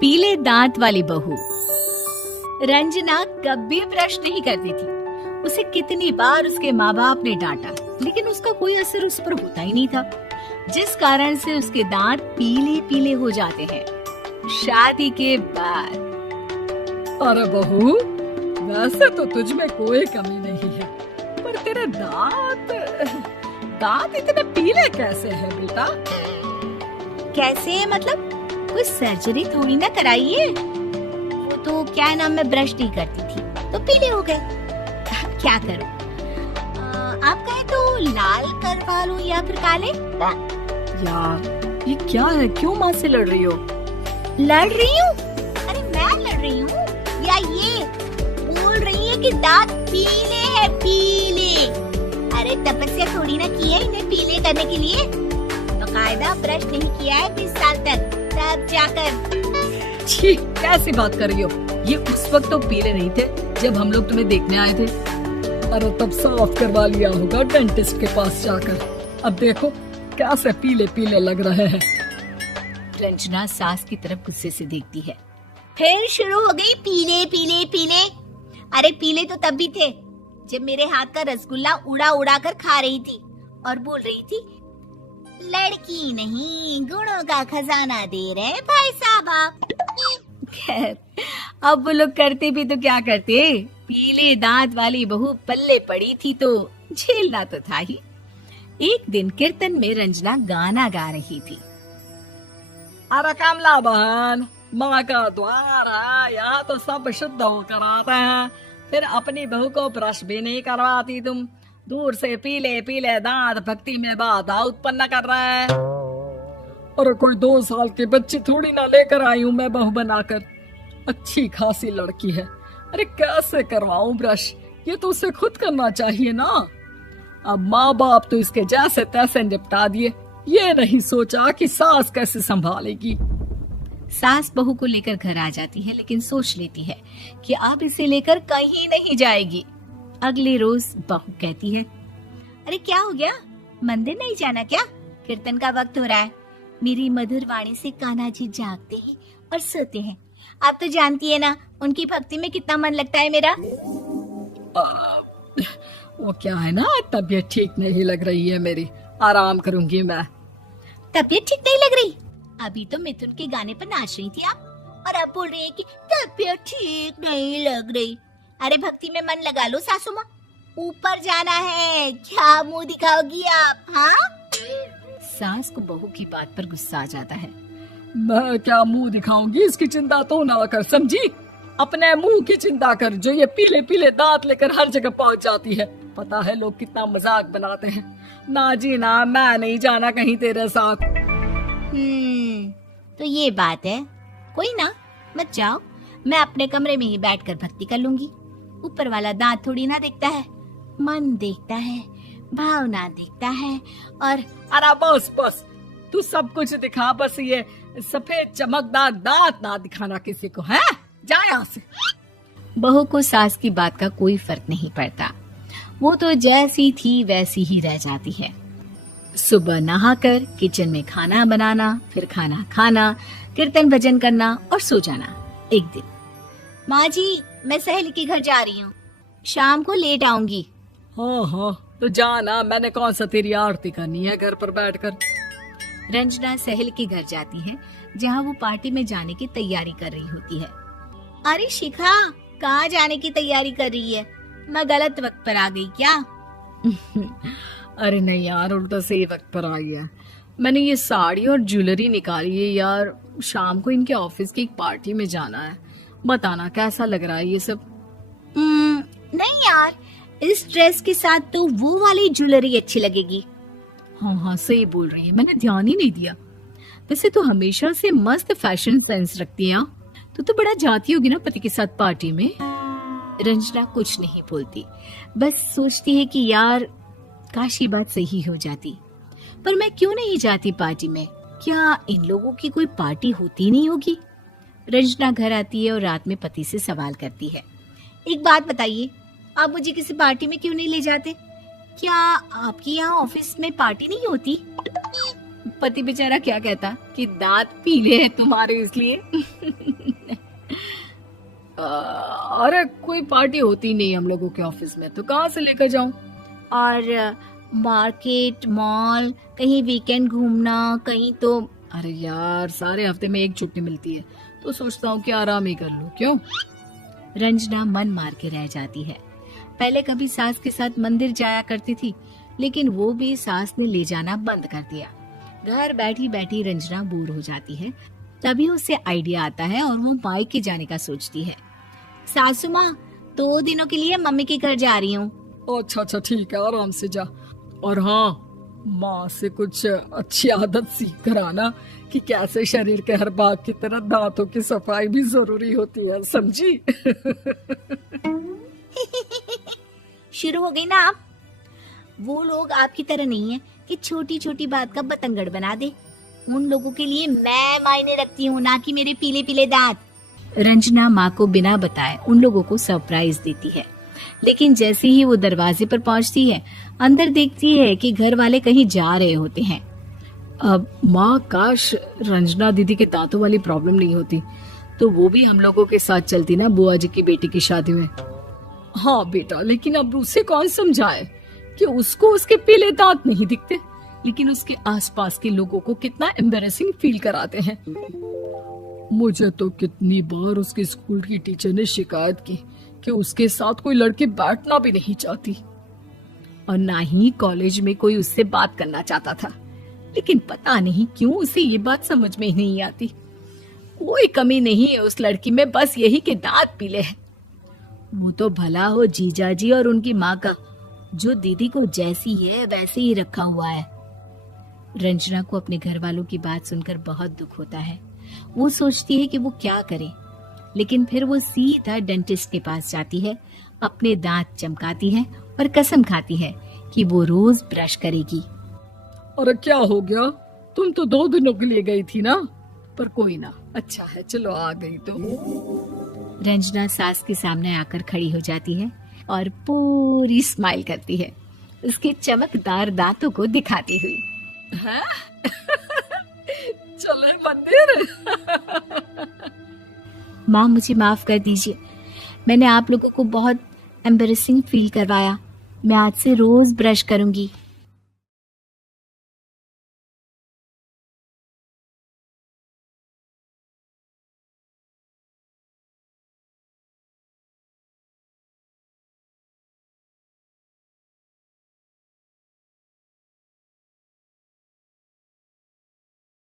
पीले दांत वाली बहू। रंजना कभी ब्रश नहीं करती थी। उसे कितनी बार उसके माँ बाप ने डांटा, लेकिन उसका कोई असर उस पर होता ही नहीं था, जिस कारण से उसके दांत पीले पीले हो जाते हैं। शादी के बाद। अरे बहू, वैसे तो तुझ में कोई कमी नहीं है, पर तेरे दांत इतने पीले कैसे हैं बेटा? कैसे मतलब? कोई सर्जरी थोड़ी ना कराई है। वो तो क्या नाम, मैं ब्रश नहीं करती थी तो पीले हो गए। अब क्या करूं? आप कहें तो लाल करवा लूं या फिर काले? यार ये क्या है, क्यों माँ से लड़ रही हो? लड़ रही हूँ? अरे मैं लड़ रही हूँ या ये बोल रही है कि दांत पीले हैं, पीले। अरे तपस्या थोड़ी ना की है इन्हें पीले करने के लिए। बकायदा ब्रश नहीं किया है 20 साल तक, तब जाकर। छी, कैसी बात कर रही हो? ये उस वक्त तो पीले नहीं थे जब हम लोग तुम्हें देखने आए थे। अरे तब साफ करवा लिया होगा डेंटिस्ट के पास जाकर। अब देखो कैसे पीले पीले लग रहे हैं। रंजना सास की तरफ गुस्से से देखती है। फिर शुरू हो गई पीले पीले पीले। अरे पीले तो तब भी थे जब मेरे हाथ का रसगुल्ला उड़ा उड़ा कर खा रही थी और बोल रही थी, लड़की नहीं गुणों का खजाना दे रहे भाई साहब आप। खैर, अब वो लोग करते भी तो क्या करते, पीले दांत वाली बहू पल्ले पड़ी थी तो झेलना तो था ही। एक दिन कीर्तन में रंजना गाना गा रही थी। अरे कमला बहन, माँ का द्वार है, यहाँ तो सब शुद्ध होकर आते हैं, फिर अपनी बहू को ब्रश भी नहीं करवाती तुम। दूर से पीले पीले दांत भक्ति में बाधा उत्पन्न कर रहे हैं। अरे कोई 2 साल के बच्चे थोड़ी ना लेकर आई हूँ मैं बहू बनाकर। अच्छी खासी लड़की है, अरे कैसे करवाऊं ब्रश? ये तो उसे खुद करना चाहिए ना। अब माँ बाप तो इसके जैसे तैसे निपटा दिए, ये नहीं सोचा कि सास कैसे संभालेगी। सास बहू को लेकर घर आ जाती है, लेकिन सोच लेती है कि अब इसे लेकर कहीं नहीं जाएगी। अगले रोज बहू कहती है, अरे क्या हो गया, मंदिर नहीं जाना क्या? कीर्तन का वक्त हो रहा है। मेरी मधुर वाणी से कान्हा जी जागते हैं और सोते हैं। आप तो जानती है ना उनकी भक्ति में कितना मन लगता है मेरा। वो क्या है ना, तबीयत ठीक नहीं लग रही है मेरी, आराम करूंगी मैं। तबीयत ठीक नहीं लग रही? अभी तो मिथुन के गाने पर नाच रही थी आप, और अब बोल रही है कि तबीयत ठीक नहीं लग रही। अरे भक्ति में मन लगा लो सासू माँ, ऊपर जाना है, क्या मुंह दिखाओगी आप? हाँ? सास को बहू की बात पर गुस्सा आ जाता है। मैं क्या मुंह दिखाऊंगी, इसकी चिंता तो ना कर, समझी? अपने मुंह की चिंता कर, जो ये पीले पीले दांत लेकर हर जगह पहुंच जाती है। पता है लोग कितना मजाक बनाते हैं। ना जी ना, मैं नहीं जाना कहीं तेरे साथ। तो ये बात है। कोई ना, मत जाओ, मैं अपने कमरे में ही बैठकर भक्ति कर लूंगी। ऊपर वाला दांत थोड़ी ना देखता है, मन देखता है, भावना देखता है। और अरे बस बस, तू सब कुछ दिखा, बस ये सफेद चमकदार दांत ना दिखाना किसी को, है? जा यहाँ से। बहू को सास की बात का कोई फर्क नहीं पड़ता, वो तो जैसी थी वैसी ही रह जाती है। सुबह नहाकर किचन में खाना बनाना, फिर खाना खाना, कीर्तन भजन करना और सो जाना। एक दिन, माँ जी मैं सहेली के घर जा रही हूँ, शाम को लेट आऊंगी। हाँ हाँ तो जाना, मैंने कौन सा तेरी आरती करनी है घर पर बैठकर। रंजना सहेली के घर जाती है, जहाँ वो पार्टी में जाने की तैयारी कर रही होती है। अरे शिखा, कहाँ जाने की तैयारी कर रही है? मैं गलत वक्त पर आ गई क्या? अरे नहीं यार, उल्टा सही वक्त पर आ गया। मैंने ये साड़ी और ज्वेलरी निकाली है यार, शाम को इनके ऑफिस की एक पार्टी में जाना है। बताना कैसा लग रहा है ये सब? नहीं यार, इस ड्रेस के साथ तो वो वाली ज्वेलरी अच्छी लगेगी। हाँ हाँ सही बोल रही है, मैंने ध्यान ही नहीं दिया। वैसे तो हमेशा से मस्त फैशन सेंस रखती है। तो बड़ा जाती होगी ना पति के साथ पार्टी में। रंजना कुछ नहीं बोलती, बस सोचती है कि यार काश ये बात सही हो जाती, पर मैं क्यों नहीं जाती पार्टी में? क्या इन लोगों की कोई पार्टी होती नहीं होगी? रंजना घर आती है और रात में पति से सवाल करती है, एक बात बताइए, आप मुझे किसी पार्टी में क्यों नहीं ले जाते? क्या आपके यहाँ ऑफिस में पार्टी नहीं होती? पति बेचारा क्या कहता कि दांत पीले हैं तुम्हारे इसलिए। अरे कोई पार्टी होती नहीं हम लोगों के ऑफिस में, तो कहाँ से लेकर जाऊं? और मार्केट, मॉल, कहीं वीकेंड घूमना, कहीं तो। अरे यार, सारे हफ्ते में एक छुट्टी मिलती है, तो सोचता हूँ कि आराम ही कर लूं। क्यों? रंजना मन मार के रह जाती है। पहले कभी सास के साथ मंदिर जाया करती थी, लेकिन वो भी सास ने ले जाना बंद कर दिया। घर बैठी बैठी रंजना बोर हो जाती है। तभी उसे आइडिया आता है और वो मायके जाने का सोचती है। सासू माँ, 2 दिनों के लिए मम्मी के घर जा रही हूँ। अच्छा ठीक है, आराम से जा। और हाँ, माँ से कुछ अच्छी आदत सीख कर आना कि कैसे शरीर के हर भाग की तरह दांतों की सफाई भी जरूरी होती है, समझी? शुरू हो गई ना आप। वो लोग आपकी तरह नहीं है कि छोटी छोटी बात का बतंगड़ बना दे। उन लोगों के लिए मैं मायने रखती हूँ, ना कि मेरे पीले पीले दांत। रंजना माँ को बिना बताए उन लोगों को सरप्राइज देती है, लेकिन जैसे ही वो दरवाजे पर पहुंचती है, अंदर देखती है कि घर वाले कहीं जा रहे होते हैं। अब माँ, काश रंजना दीदी के दांतों वाली प्रॉब्लम नहीं होती, तो वो भी हम लोगों के साथ चलती ना बुआ जी की बेटी की शादी में। हाँ बेटा, लेकिन अब उसे कौन समझाए कि उसको उसके पीले दांत नहीं दिखते, लेकिन उसके आसपास के लोगों को कितना एम्बैरेसिंग फील कराते हैं। मुझे तो कितनी बार उसके स्कूल की टीचर ने शिकायत की कि उसके साथ कोई लड़की बैठना भी नहीं चाहती, और ना ही कॉलेज में कोई उससे बात करना चाहता था। लेकिन पता नहीं क्यों उसे ये बात समझ में ही नहीं आती। कोई कमी नहीं है उस लड़की में, बस यही कि दांत पीले हैं। वो तो भला हो जीजा जी और उनकी माँ का, जो दीदी को जैसी है वैसे ही रखा हुआ है। रंजना को अपने घर वालों की बात सुनकर बहुत दुख होता है। वो सोचती है कि वो क्या करे, लेकिन फिर वो सीधा डेंटिस्ट के पास जाती है, अपने दांत चमकाती है और कसम खाती है कि वो रोज ब्रश करेगी। अरे क्या हो गया? तुम तो 2 दिनों के लिए गई थी ना, पर कोई ना, अच्छा है, चलो आ गई तो। रंजना सास के सामने आकर खड़ी हो जाती है और पूरी स्माइल करती है, उसके चमकदार दांतों को दिखाती हुई। चले मंदिर। माँ, मुझे माफ कर दीजिए, मैंने आप लोगों को बहुत एम्बैरेसिंग फील करवाया। मैं आज से रोज ब्रश करूंगी।